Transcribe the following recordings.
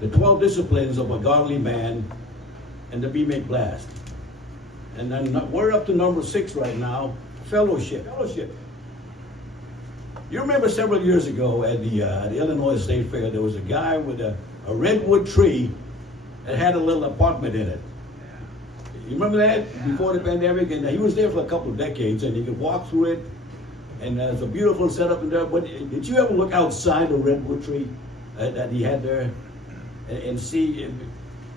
the 12 disciplines of a godly man, and to be made blessed. And then we're up to number 6 right now, fellowship. Fellowship. You remember several years ago at the Illinois State Fair, there was a guy with a redwood tree that had a little apartment in it. You remember that before the pandemic? And he was there for a couple of decades, and you could walk through it, and there's a beautiful setup in there. But did you ever look outside the redwood tree that he had there and see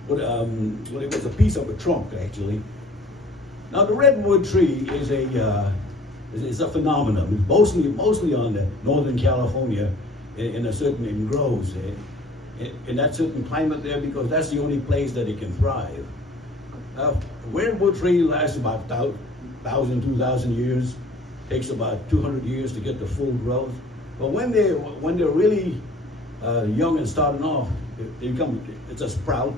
what it was a piece of a trunk, actually? Now the redwood tree is a phenomenon. It's mostly on the Northern California in groves in that certain climate there, because that's the only place that it can thrive. Redwood tree lasts about 1,000, 2,000 years. Takes about 200 years to get to full growth. But when they're really young and starting off, it's a sprout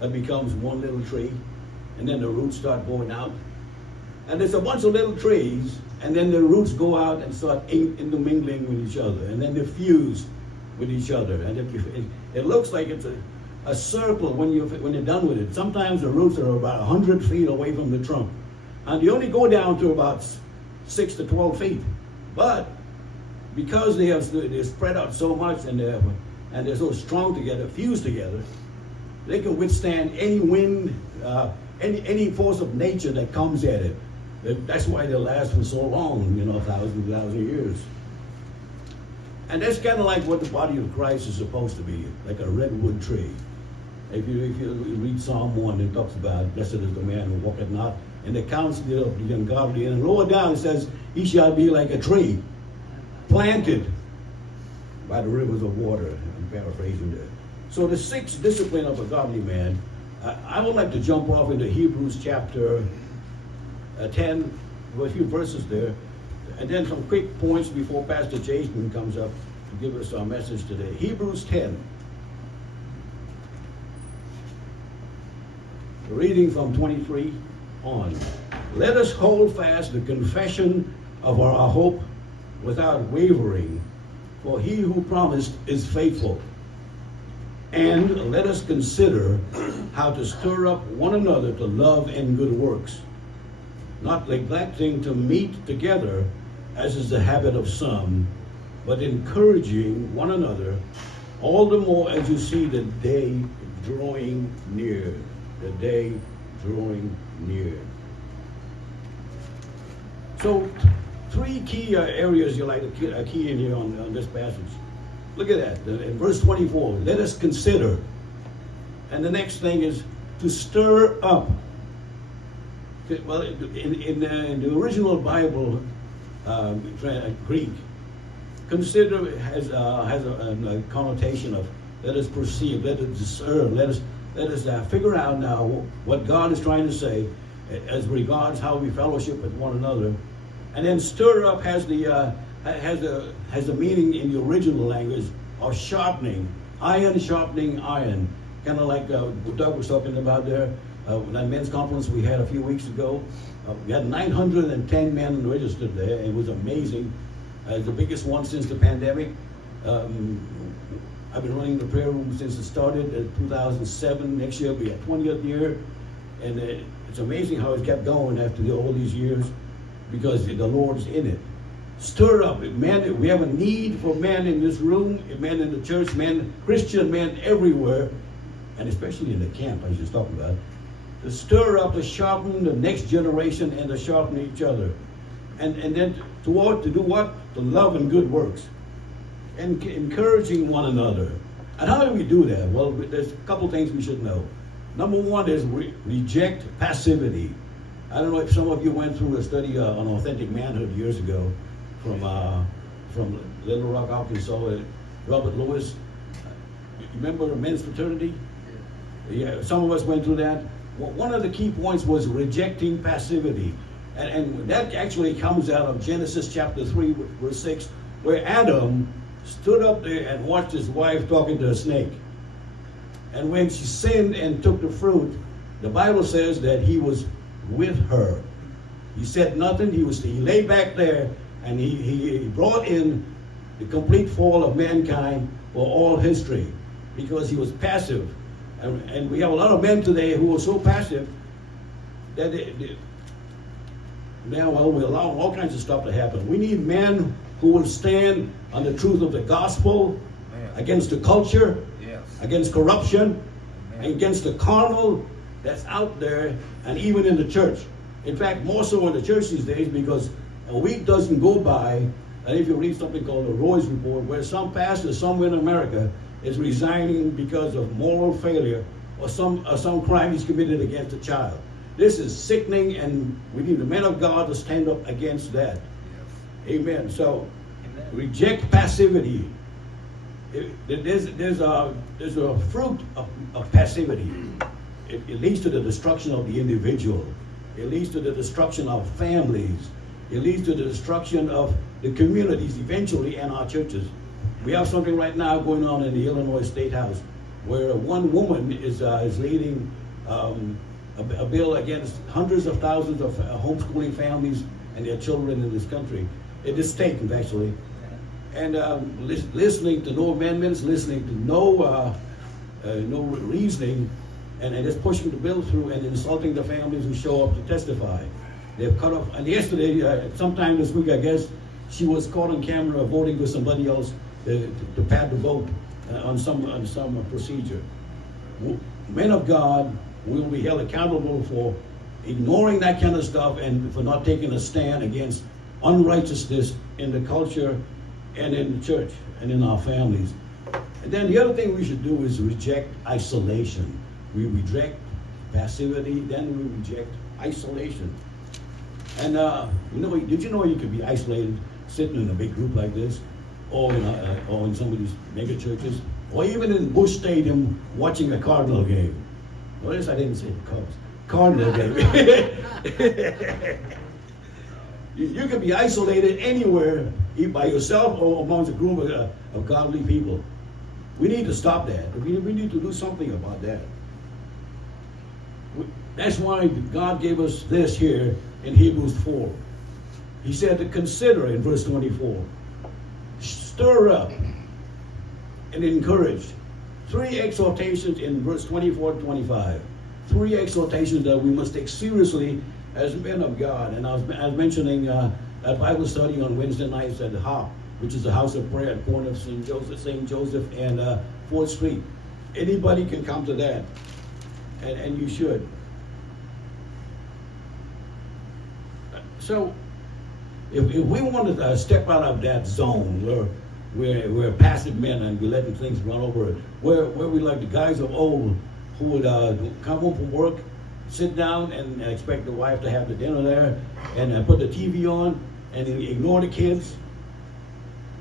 that becomes one little tree, and then the roots start going out. And there's a bunch of little trees, and then the roots go out and start intermingling with each other, and then they fuse with each other. And it looks like it's a circle when you're done with it. Sometimes the roots are about 100 feet away from the trunk, and you only go down to about 6 to 12 feet. But because they're spread out so much and they're so strong together, fused together, they can withstand any wind, any force of nature that comes at it. That's why they last for so long, 1,000 years. And that's kind of like what the body of Christ is supposed to be, like a redwood tree. If you read Psalm 1, it talks about, blessed is the man who walketh not in the counsel of the ungodly. And lower down it says, he shall be like a tree planted by the rivers of water. I'm paraphrasing there. So the 6th discipline of a godly man, I would like to jump off into Hebrews chapter 10, with a few verses there, and then some quick points before Pastor Jason comes up to give us our message today. Hebrews 10. Reading from 23 on. Let us hold fast the confession of our hope without wavering, for he who promised is faithful. And let us consider how to stir up one another to love and good works, not neglecting to meet together, as is the habit of some, but encouraging one another, all the more as you see the day drawing near. The day drawing near. So, 3 key areas you like to key in here on this passage. Look at that. In verse 24, let us consider. And the next thing is to stir up. Well, in the original Bible, Greek, consider has a connotation of let us perceive, let us discern, let us figure out now what God is trying to say as regards how we fellowship with one another. And then stir up has the meaning in the original language of sharpening, iron sharpening iron, kind of like what Doug was talking about there. That men's conference we had a few weeks ago, we had 910 men registered there. It was amazing. The biggest one since the pandemic. I've been running the prayer room since it started in 2007. Next year will be our 20th year. And it's amazing how it kept going after all these years, because the Lord is in it. Stir up. Men, we have a need for men in this room, men in the church, men, Christian men everywhere, and especially in the camp I was just talking about, to stir up, to sharpen the next generation and to sharpen each other. And then to do what? To love and good works. And encouraging one another. And how do we do that? Well, there's a couple things we should know. Number one is reject passivity. I don't know if some of you went through a study on authentic manhood years ago from Little Rock, Arkansas, Robert Lewis. You remember men's fraternity? Yeah, some of us went through that. Well, one of the key points was rejecting passivity. And that actually comes out of Genesis chapter 3, verse 6, where Adam stood up there and watched his wife talking to a snake. And when she sinned and took the fruit, the Bible says that he was with her. He said nothing. He lay back there, and he brought in the complete fall of mankind for all history. because he was passive. And we have a lot of men today who are so passive that now, well, we allow all kinds of stuff to happen. We need men who will stand on the truth of the gospel, against the culture, against corruption, against the carnal that's out there, and even in the church. In fact, more so in the church these days, because a week doesn't go by, and if you read something called the Roy's Report, where some pastor somewhere in America is resigning because of moral failure or some crime he's committed against a child. This is sickening, and we need the men of God to stand up against that. Amen. So, reject passivity. There's a fruit of passivity. It leads to the destruction of the individual. It leads to the destruction of families. It leads to the destruction of the communities eventually, and our churches. We have something right now going on in the Illinois State House where one woman is leading a bill against hundreds of thousands of homeschooling families and their children in this country, in this state actually. And listening to no amendments, listening to no reasoning, and just pushing the bill through and insulting the families who show up to testify. They've cut off, and yesterday, sometime this week I guess, she was caught on camera voting with somebody else to pad the vote on some procedure. Men of God will be held accountable for ignoring that kind of stuff and for not taking a stand against unrighteousness in the culture and in the church and in our families. And then the other thing we should do is reject isolation. We reject passivity, then we reject isolation. And did you know you could be isolated sitting in a big group like this, or in some of these mega churches, or even in Busch Stadium watching a Cardinal game. Notice I didn't say the Cubs. Cardinal game. You can be isolated anywhere, by yourself or amongst a group of godly people. We need to stop that. We need to do something about that. That's why God gave us this here in Hebrews 4. He said to consider in verse 24. Stir up and encourage. 3 exhortations in verse 24 to 25. 3 exhortations that we must take seriously as men of God. And I was mentioning a Bible study on Wednesday nights at the HOP, which is the House of Prayer at the corner of St. Joseph and 4th Street. Anybody can come to that, and you should. So, if we want to step out of that zone where we're passive men and we're letting things run over it, where we like the guys of old who would come home from work, sit down and expect the wife to have the dinner there and put the TV on and ignore the kids.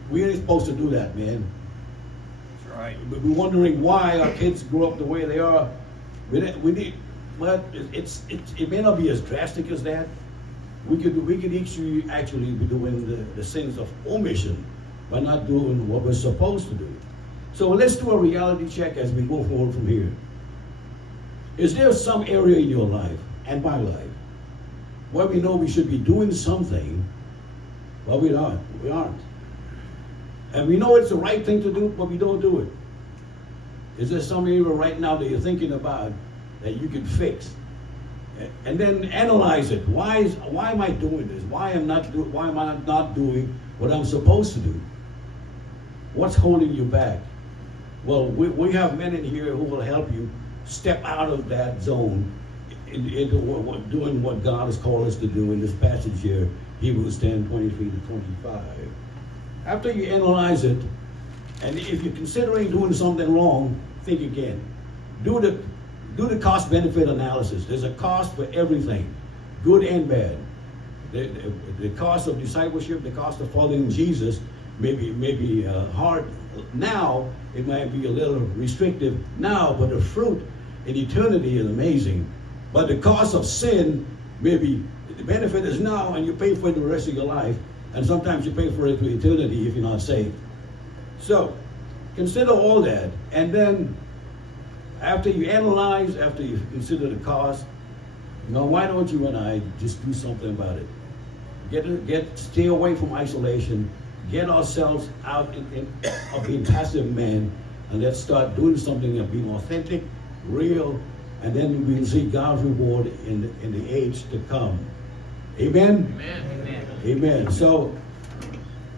We ain't supposed to do that, man. That's right. We're wondering why our kids grow up the way they are. We need, well, it may not be as drastic as that. We could actually be doing the sins of omission by not doing what we're supposed to do. So let's do a reality check as we go forward from here. Is there some area in your life and my life where we know we should be doing something, but we aren't? And we know it's the right thing to do, but we don't do it. Is there some area right now that you're thinking about that you can fix? And then analyze it. Why am I doing this? Why am I not doing what I'm supposed to do? What's holding you back? Well, we have men in here who will help you step out of that zone into doing what God has called us to do in this passage here, Hebrews 10:23 to 25. After you analyze it, and if you're considering doing something wrong, think again. Do the cost-benefit analysis. There's a cost for everything, good and bad. The cost of discipleship, the cost of following Jesus may be hard now. It might be a little restrictive now, but the fruit in eternity is amazing. But the cost of sin, maybe the benefit is now, and you pay for it the rest of your life, and sometimes you pay for it for eternity if you're not saved. So consider all that, and then after you analyze, after you consider the cost, why don't you and I just do something about it? Stay away from isolation. Get ourselves out of being passive men and let's start doing something and being authentic, real, and then we'll see God's reward in the age to come. Amen? Amen. Amen. So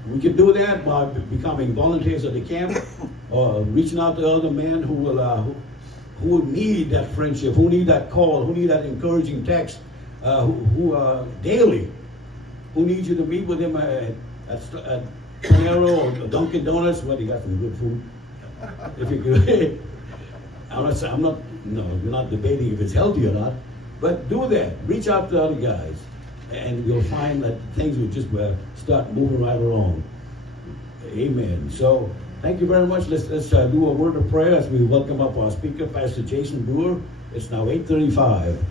we can do that by becoming volunteers at the camp, or reaching out to other men who need that friendship, who need that call, who need that encouraging text, who daily, who need you to meet with them at Panero or Dunkin' Donuts, where they got some good food. If you could, we're not debating if it's healthy or not, but do that. Reach out to other guys, and you'll find that things will just start moving right along. Amen. So, thank you very much. Let's do a word of prayer as we welcome up our speaker, Pastor Jason Brewer. It's now 8:35.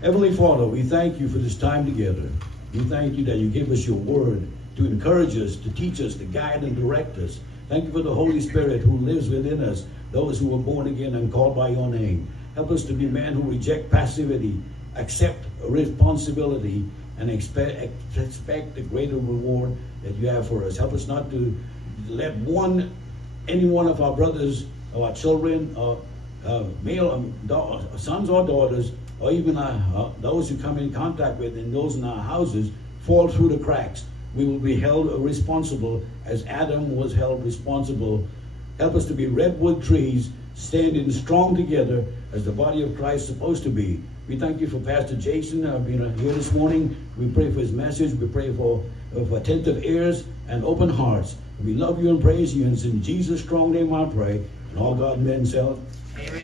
Heavenly Father, we thank you for this time together. We thank you that you give us your word to encourage us, to teach us, to guide and direct us. Thank you for the Holy Spirit who lives within us, those who are born again and called by your name. Help us to be men who reject passivity, accept responsibility, and expect the greater reward that you have for us. Help us not to let any one of our brothers or our children, sons or daughters, or even those who come in contact with and those in our houses, fall through the cracks. We will be held responsible as Adam was held responsible. Help us to be redwood trees, standing strong together as the body of Christ is supposed to be. We thank you for Pastor Jason being here this morning. We pray for his message. We pray for attentive ears and open hearts. We love you and praise you. And it's in Jesus' strong name I pray. And all God and men say, Amen.